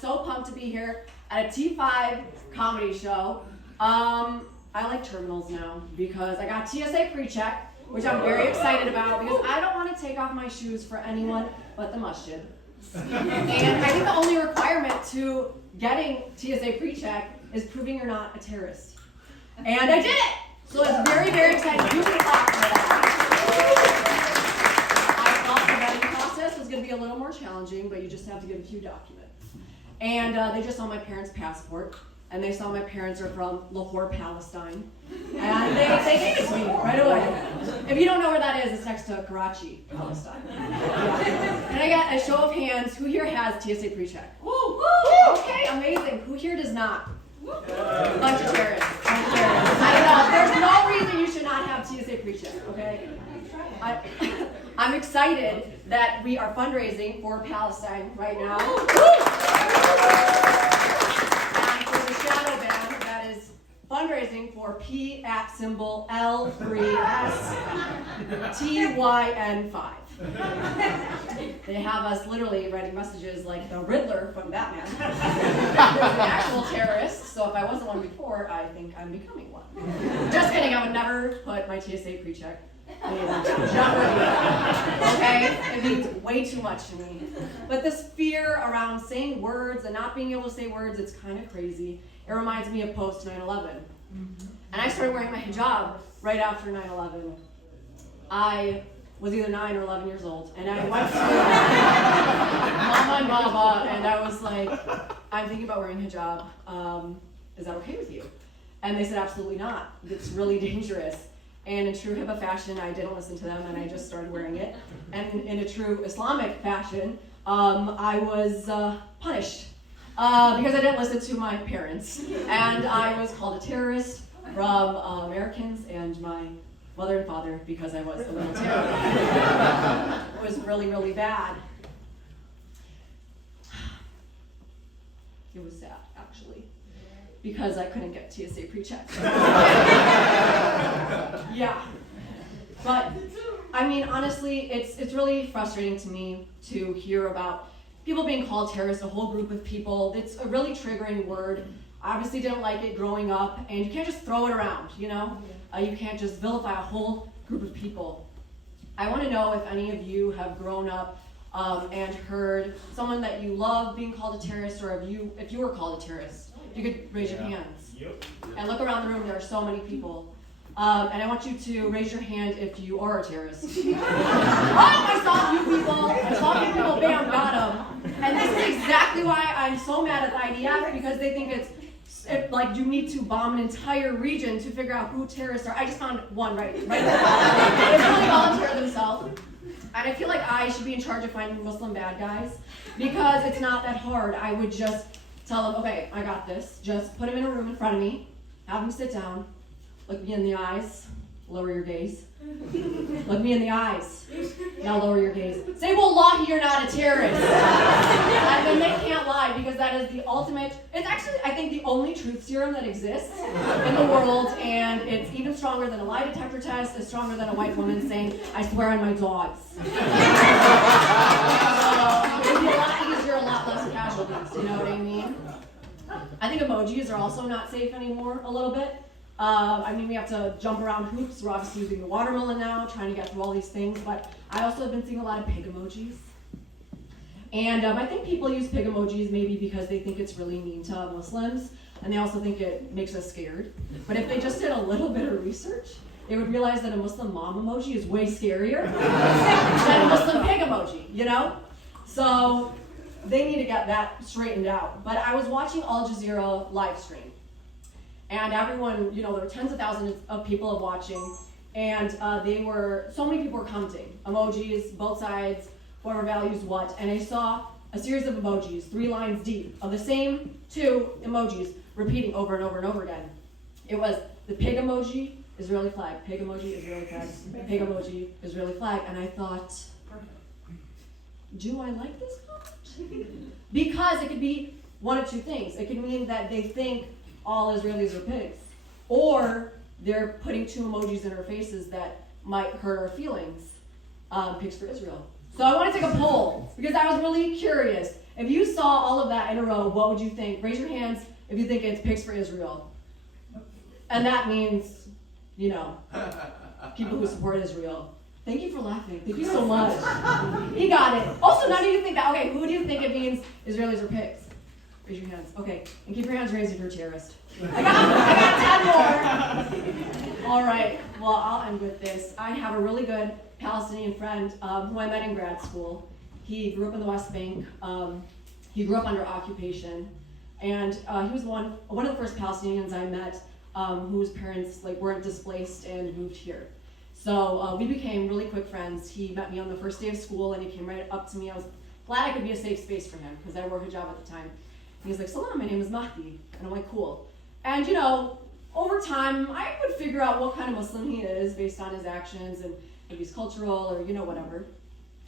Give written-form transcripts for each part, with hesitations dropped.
so pumped to be here at a T5 comedy show. I like terminals now because I got TSA pre-check, which I'm very excited about because I don't want to take off my shoes for anyone but the masjid. And I think the only requirement to getting TSA pre-check is proving you're not a terrorist. And I did it! So it's very, very exciting. You can clap for that. I thought the vetting process was going to be a little more challenging, but you just have to give a few documents. And they just saw my parents' passport, and they saw my parents are from Lahore, Palestine. And they gave it to me right away. If you don't know where that is, it's next to Karachi, Palestine. Yeah. And I got a show of hands. Who here has TSA pre-check? Woo! Okay, amazing. Who here does not? Bunch of terrorists. I don't know. There's no reason you should not have TSA pre-check, okay? I'm excited that we are fundraising for Palestine right now. And for the shadow band, that is fundraising for P at symbol L3STYN5. They have us literally writing messages like the Riddler from Batman. Who's an actual terrorist, so if I wasn't one before, I think I'm becoming one. Just kidding, I would never put my TSA pre-check. Okay? It means way too much to me. But this fear around saying words and not being able to say words, it's kind of crazy. It reminds me of post 9/11. And I started wearing my hijab right after 9/11. I was either 9 or 11 years old, and I went to Mama and Baba, and I was like, I'm thinking about wearing hijab. Is that okay with you? And they said, absolutely not. It's really dangerous. And in true Hiba'S fashion, I didn't listen to them, and I just started wearing it. And in a true Islamic fashion, I was punished because I didn't listen to my parents. And I was called a terrorist from Americans and my mother and father because I was a little terrorist. It was really, really bad. It was sad, actually, because I couldn't get TSA pre-check. Yeah. But, I mean, honestly, it's really frustrating to me to hear about people being called terrorists, a whole group of people. It's a really triggering word. I obviously didn't like it growing up, and you can't just throw it around, you know? You can't just vilify a whole group of people. I want to know if any of you have grown up and heard someone that you love being called a terrorist, or if you were called a terrorist. You could raise your hands. Yep. And look around the room, there are so many people. And I want you to raise your hand if you are a terrorist. Oh, I saw a few people. I saw a few people, bam, got them. And this is exactly why I'm so mad at the IDF, because they think it's like you need to bomb an entire region to figure out who terrorists are. I just found one right there. They really volunteer themselves. And I feel like I should be in charge of finding Muslim bad guys, because it's not that hard. I would just tell them, okay, I got this. Just put them in a room in front of me, have them sit down, look me in the eyes, lower your gaze. Look me in the eyes. Now lower your gaze. Say, wallahi, you're not a terrorist. And then they can't lie, because that is the ultimate, it's actually, I think, the only truth serum that exists in the world, and it's even stronger than a lie detector test. It's stronger than a white woman saying, I swear on my dogs. It'd be a lot easier, a lot less casualties, you know what I mean? I think emojis are also not safe anymore, a little bit. I mean, we have to jump around hoops. We're obviously using the watermelon now, trying to get through all these things, but I also have been seeing a lot of pig emojis. And I think people use pig emojis maybe because they think it's really mean to Muslims, and they also think it makes us scared. But if they just did a little bit of research, they would realize that a Muslim mom emoji is way scarier than a Muslim pig emoji, you know? So they need to get that straightened out. But I was watching Al Jazeera live stream. And everyone, you know, there were tens of thousands of people watching, and so many people were commenting, emojis, both sides, whoever values what, and I saw a series of emojis, 3 lines deep, of the same 2 emojis repeating over and over and over again. It was the pig emoji, Israeli flag, pig emoji, Israeli flag, pig emoji, Israeli flag, and I thought, do I like this comment? Because it could be one of 2 things. It could mean that they think all Israelis are pigs, or they're putting 2 emojis in our faces that might hurt our feelings. Pigs for Israel. So I want to take a poll, because I was really curious. If you saw all of that in a row, what would you think? Raise your hands if you think it's pigs for Israel. And that means, you know, people who support Israel. Thank you for laughing. Thank you so much. He got it. Also, none of you think that. Okay, who do you think it means Israelis are pigs? Raise your hands. Okay, and keep your hands raised if you're a terrorist. I got 10 more. All right, well, I'll end with this. I have a really good Palestinian friend who I met in grad school. He grew up in the West Bank. He grew up under occupation. And he was one of the first Palestinians I met whose parents weren't displaced and moved here. So we became really quick friends. He met me on the first day of school and he came right up to me. I was glad I could be a safe space for him because I wore hijab at the time. And he's like, "Salam, my name is Mahdi." And I'm like, "Cool." And you know, over time, I would figure out what kind of Muslim he is based on his actions and if he's cultural or, you know, whatever.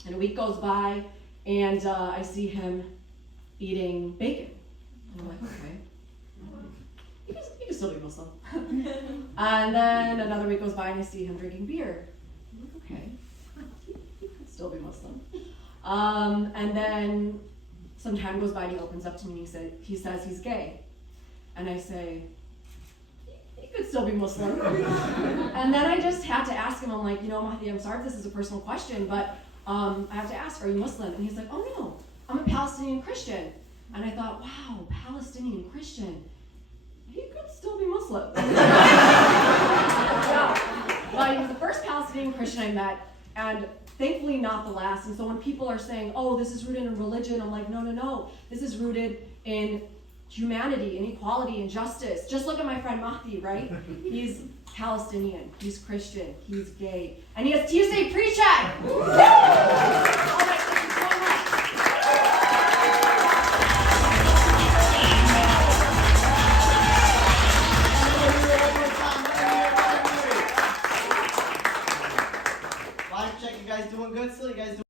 And a week goes by and I see him eating bacon. And I'm like, okay. He can still be Muslim. And then another week goes by and I see him drinking beer. I'm like, okay, he could still be Muslim. And then some time goes by and he opens up to me and he says he's gay. And I say, he could still be Muslim. And then I just had to ask him, I'm like, you know, Mahdi, I'm sorry if this is a personal question, but I have to ask, are you Muslim? And he's like, "Oh no, I'm a Palestinian Christian." And I thought, wow, Palestinian Christian. He could still be Muslim. Yeah. Well, he was the first Palestinian Christian I met, and thankfully not the last. And so when people are saying, "Oh, this is rooted in religion," I'm like, no. This is rooted in humanity, and equality, and justice. Just look at my friend Mahdi, right? He's Palestinian, he's Christian, he's gay, and he has Tuesday pre-check!